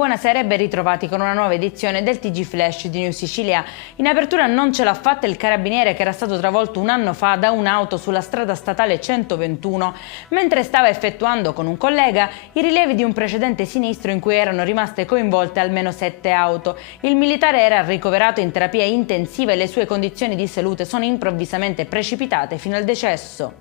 Buonasera e ben ritrovati con una nuova edizione del TG Flash di New Sicilia. In apertura non ce l'ha fatta il carabiniere che era stato travolto un anno fa da un'auto sulla strada statale 121 mentre stava effettuando con un collega i rilievi di un precedente sinistro in cui erano rimaste coinvolte almeno 7 auto. Il militare era ricoverato in terapia intensiva e le sue condizioni di salute sono improvvisamente precipitate fino al decesso.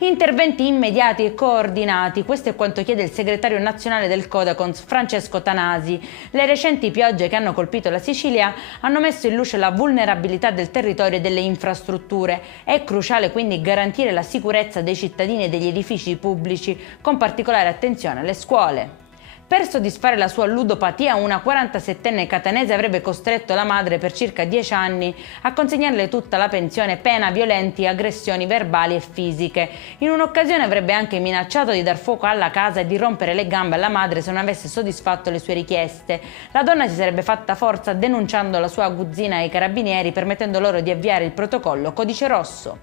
Interventi immediati e coordinati, questo è quanto chiede il segretario nazionale del Codacons, Francesco Tanasi. Le recenti piogge che hanno colpito la Sicilia hanno messo in luce la vulnerabilità del territorio e delle infrastrutture. È cruciale quindi garantire la sicurezza dei cittadini e degli edifici pubblici, con particolare attenzione alle scuole. Per soddisfare la sua ludopatia, una 47enne catanese avrebbe costretto la madre per circa 10 anni a consegnarle tutta la pensione pena violenti aggressioni verbali e fisiche. In un'occasione avrebbe anche minacciato di dar fuoco alla casa e di rompere le gambe alla madre se non avesse soddisfatto le sue richieste. La donna si sarebbe fatta forza denunciando la sua aguzzina ai carabinieri, permettendo loro di avviare il protocollo Codice Rosso.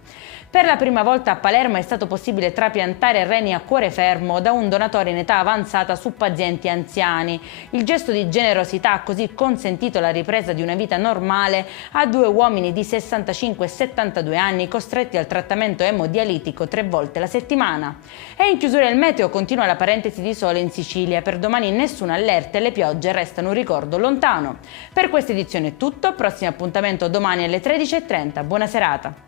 Per la prima volta a Palermo è stato possibile trapiantare reni a cuore fermo da un donatore in età avanzata su pazienti anziani. Il gesto di generosità ha così consentito la ripresa di una vita normale a 2 uomini di 65 e 72 anni costretti al trattamento emodialitico 3 volte la settimana. E in chiusura il meteo, continua la parentesi di sole in Sicilia. Per domani nessuna allerta e le piogge restano un ricordo lontano. Per questa edizione è tutto, prossimo appuntamento domani alle 13:30. Buona serata.